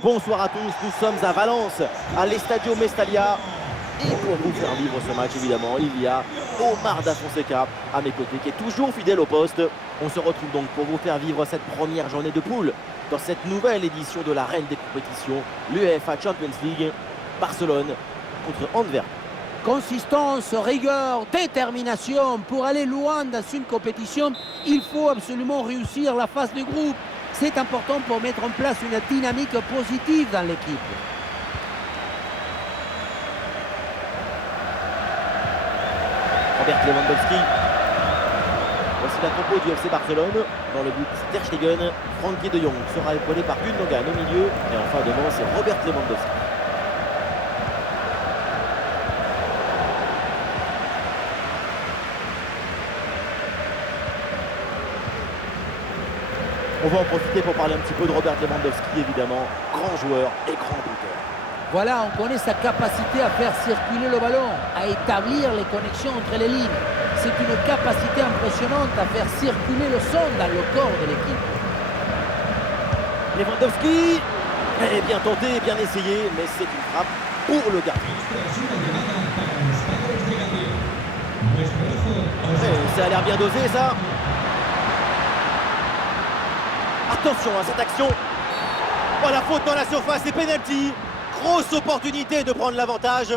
Bonsoir à tous, nous sommes à Valence, à l'Estadio Mestalla. Et pour vous faire vivre ce match, évidemment, il y a Omar Da Fonseca à mes côtés, qui est toujours fidèle au poste. On se retrouve donc pour vous faire vivre cette première journée de poule dans cette nouvelle édition de la reine des compétitions, l'UEFA Champions League, Barcelone contre Antwerp. Consistance, rigueur, détermination. Pour aller loin dans une compétition, il faut absolument réussir la phase de groupe. C'est important pour mettre en place une dynamique positive dans l'équipe. Robert Lewandowski. Voici la compo du FC Barcelone. Dans le but, Ter Stegen. Frenkie de Jong sera épaulé par Gundogan au milieu. Et enfin devant, c'est Robert Lewandowski. On va en profiter pour parler un petit peu de Robert Lewandowski, évidemment. Grand joueur et grand buteur. Voilà, on connaît sa capacité à faire circuler le ballon, à établir les connexions entre les lignes. C'est une capacité impressionnante à faire circuler le son dans le corps de l'équipe. Lewandowski est bien tenté, bien essayé, mais c'est une frappe pour le gardien. Ça a l'air bien dosé, ça. Attention à cette action. Oh, la faute dans la surface et penalty. Grosse opportunité de prendre l'avantage.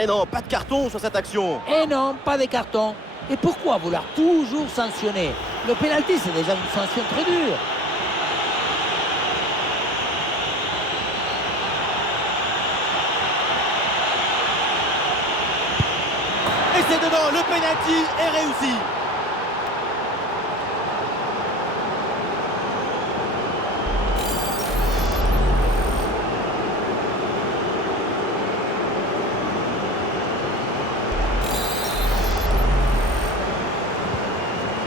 Et non, pas de carton sur cette action. Et non, pas de carton. Et pourquoi vouloir toujours sanctionner? Le pénalty, c'est déjà une sanction très dure. Et c'est dedans, le penalty est réussi.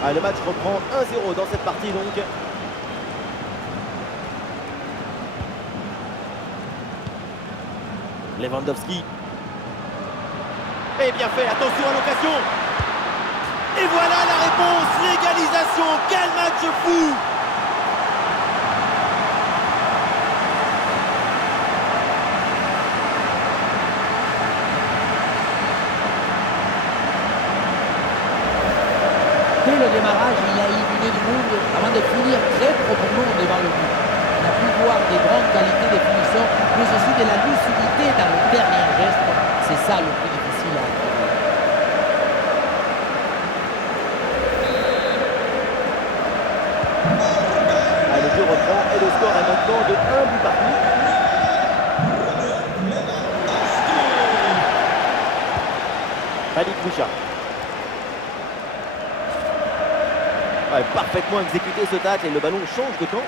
Ah, le match reprend 1-0 dans cette partie donc. Lewandowski. Et bien fait, attention à l'occasion. Et voilà la réponse, l'égalisation. Quel match fou! Dès le démarrage, il a éliminé du monde avant de finir très proprement devant le but. Il a pu voir des grandes qualités de finition, mais aussi de la lucidité dans le dernier geste. C'est ça le plus difficile à atteindre. Ah, le jeu reprend et le score est maintenant de 1 but partout. Malik Bouchard. Ouais, parfaitement exécuté ce tacle et le ballon change de camp.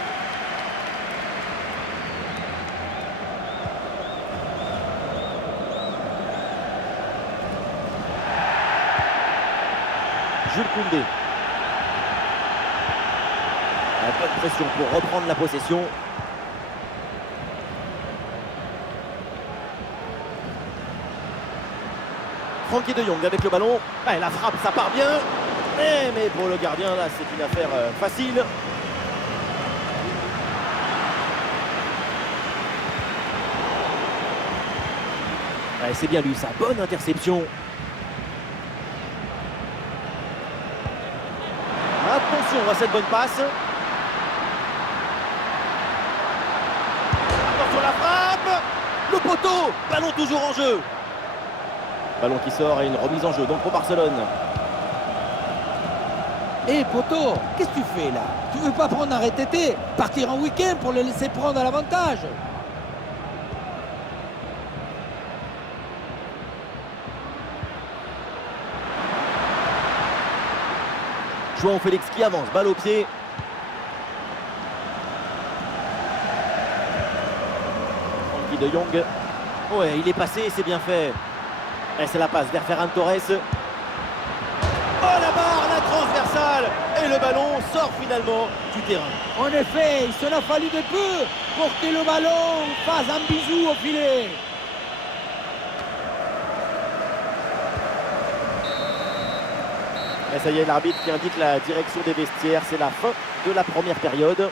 Jules Koundé. Bonne pression pour reprendre la possession. Frenkie de Jong avec le ballon. Ouais, la frappe, ça part bien. Mais pour le gardien, là, c'est une affaire facile. Ouais, c'est bien lui, sa bonne interception. Attention à cette bonne passe. Attention à la frappe. Le poteau. Ballon toujours en jeu. Ballon qui sort et une remise en jeu donc pour Barcelone. Hé poto, qu'est-ce que tu fais là? Tu veux pas prendre un RTT? Partir en week-end pour le laisser prendre à l'avantage? João Félix qui avance, balle au pied. Frenkie de Jong. Ouais, il est passé, c'est bien fait. Et c'est la passe vers Ferran Torres. Oh la barre, la transversale. Et le ballon sort finalement du terrain. En effet, il s'en a fallu de peu pour que le ballon fasse un bisou au filet. Et ça y est, l'arbitre qui indique la direction des vestiaires. C'est la fin de la première période.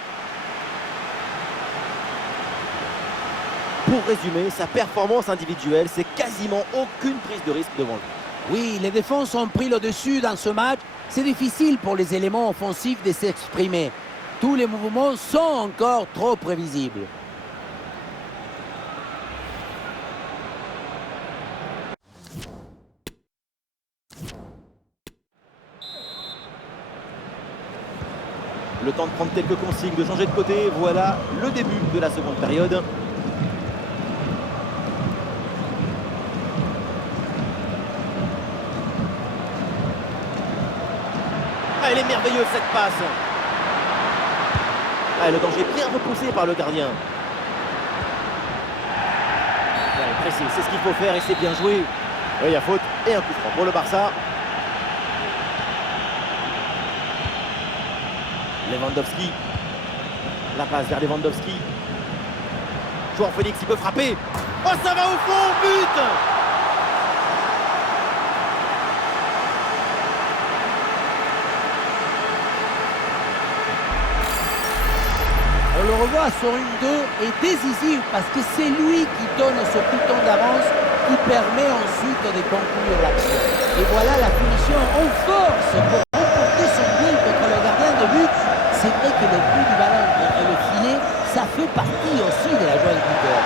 Pour résumer, sa performance individuelle, c'est quasiment aucune prise de risque devant lui. Oui, les défenses ont pris le dessus dans ce match. C'est difficile pour les éléments offensifs de s'exprimer. Tous les mouvements sont encore trop prévisibles. Le temps de prendre quelques consignes, de changer de côté. Voilà le début de la seconde période. Ah, elle est merveilleuse cette passe. Ah, le danger bien repoussé par le gardien. Elle est pressée, c'est ce qu'il faut faire et c'est bien joué. Oui, il y a faute et un coup franc pour le Barça. Lewandowski. La passe vers Lewandowski. João Félix, il peut frapper. Oh, ça va au fond, but! On le revoit sur une 2 et décisif parce que c'est lui qui donne ce piton d'avance qui permet ensuite de conclure l'action. Et voilà la punition en force pour remporter son but contre le gardien de but. C'est vrai que le but du ballon et le filet, ça fait partie aussi de la joie du buteur.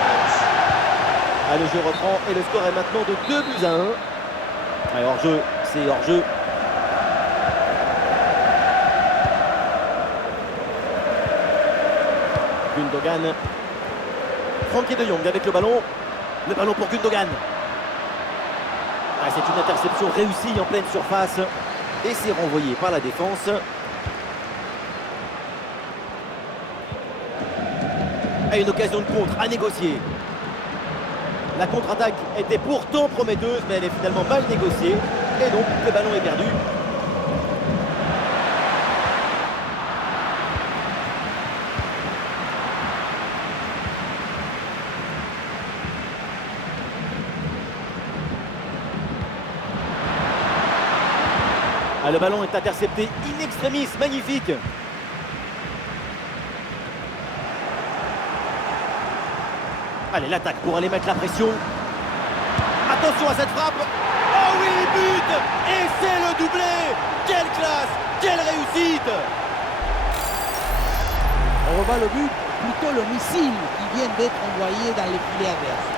Ah, le jeu reprend et le score est maintenant de 2-1. Allez, hors-jeu, c'est hors-jeu. Gundogan. Frenkie de Jong avec le ballon. Le ballon pour Gundogan. Ah, c'est une interception réussie en pleine surface. Et c'est renvoyé par la défense. Ah, une occasion de contre à négocier. La contre-attaque était pourtant prometteuse, mais elle est finalement mal négociée. Et donc, le ballon est perdu. Ah, le ballon est intercepté in extremis, magnifique. Allez, l'attaque pour aller mettre la pression. Attention à cette frappe. Oh oui, but! Et c'est le doublé! Quelle classe! Quelle réussite! On revoit le but, plutôt le missile qui vient d'être envoyé dans les filets adverses.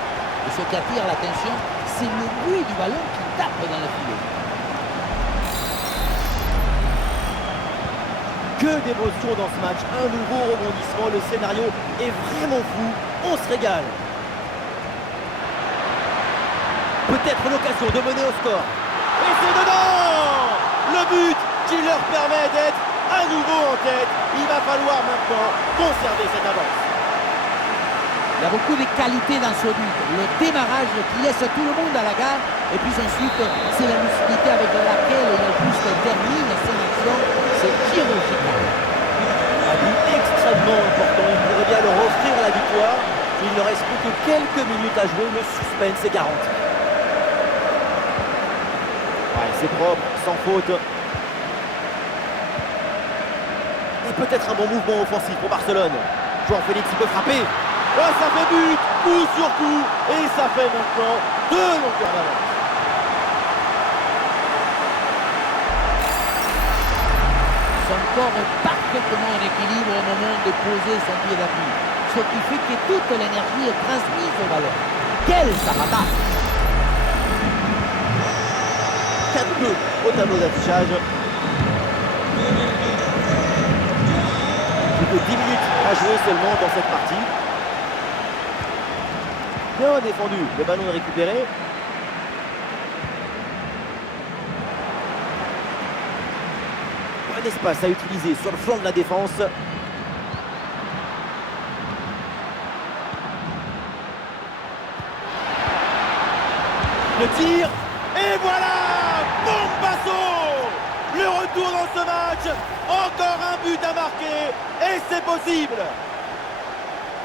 Et ce qui attire l'attention, c'est le bruit du ballon qui tape dans le filet. Que d'émotion dans ce match, un nouveau rebondissement, le scénario est vraiment fou, on se régale. Peut-être l'occasion de mener au score. Et c'est dedans! Le but qui leur permet d'être à nouveau en tête. Il va falloir maintenant conserver cette avance. Il y a beaucoup de qualité dans ce but. Le démarrage qui laisse tout le monde à la gare. Et puis ensuite, c'est la lucidité avec laquelle il juste termine son action. C'est chirurgical. Un but extrêmement important. Il pourrait bien leur offrir la victoire. Il ne reste plus que quelques minutes à jouer. Le suspense est garanti. Ouais, c'est propre, sans faute. Et peut-être un bon mouvement offensif pour Barcelone. João Félix, il peut frapper. Oh, ça fait but, coup sur coup. Et ça fait maintenant 2 longueurs d'avance. Son corps est parfaitement en équilibre au moment de poser son pied d'appui. Ce qui fait que toute l'énergie est transmise au ballon. Quel sarata! 4-2 au tableau d'affichage. Plus que 10 minutes à jouer seulement dans cette partie. Bien défendu, le ballon est récupéré. Un espace à utiliser sur le flanc de la défense. Le tir, et voilà! Bombasso! Le retour dans ce match, encore un but à marquer, et c'est possible!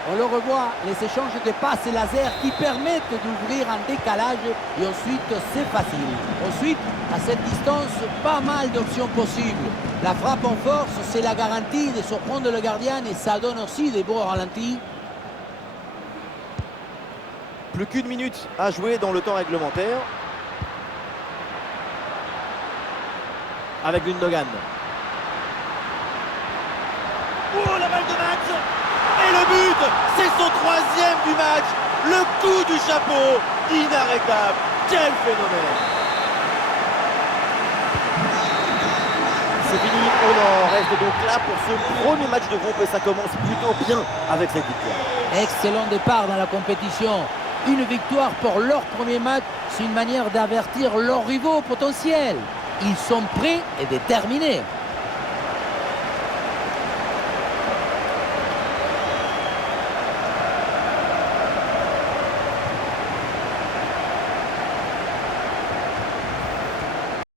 On le revoit, les échanges de passes laser qui permettent d'ouvrir un décalage et ensuite c'est facile. Ensuite, à cette distance, pas mal d'options possibles. La frappe en force, c'est la garantie de surprendre le gardien et ça donne aussi des beaux ralentis. Plus qu'une minute à jouer dans le temps réglementaire. Avec Gundogan. Oh, la balle de match. Et le but, c'est son 3e du match. Le coup du chapeau, inarrêtable. Quel phénomène. C'est fini, on en reste donc là pour ce premier match de groupe et ça commence plutôt bien avec cette victoire. Excellent départ dans la compétition. Une victoire pour leur premier match, c'est une manière d'avertir leurs rivaux potentiels. Ils sont prêts et déterminés.